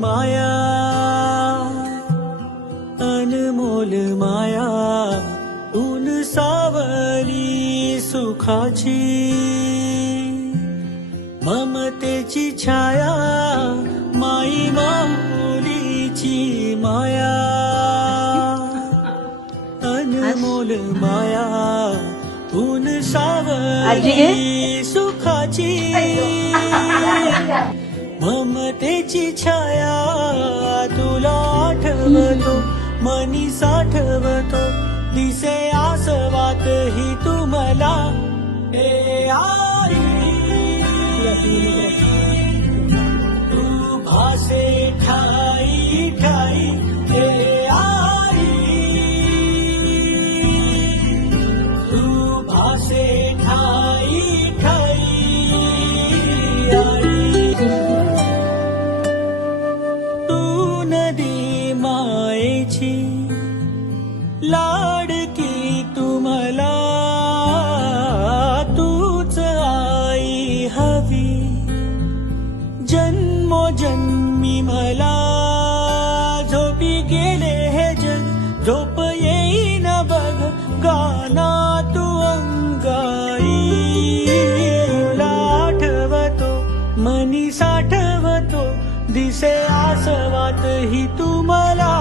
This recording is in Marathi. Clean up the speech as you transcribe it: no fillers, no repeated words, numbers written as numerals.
माया, अनमोल माया, ऊन सावली सुखाची, ममतेची छाया, माई माऊलीची माया, अनमोल माया, ऊन सावली सुखाची, ममतेची छाया, तुला आठवतो मनी साठवतो, दिसे आसवात ही तुम्हाला, हे आई तू भासे ठाई ठाई, हे आई तू भासे ठाई ठाई, तू नदी मायेची लाडकी तुम्हाला, तूच आई हवी जन्मोजन्मी मला, झोपी गेले हे जग झोप येईन बघ, गाना तू अंगाई, तुला आठवतो मनी साठवतो, दिसे आसवात ही तुम्हाला,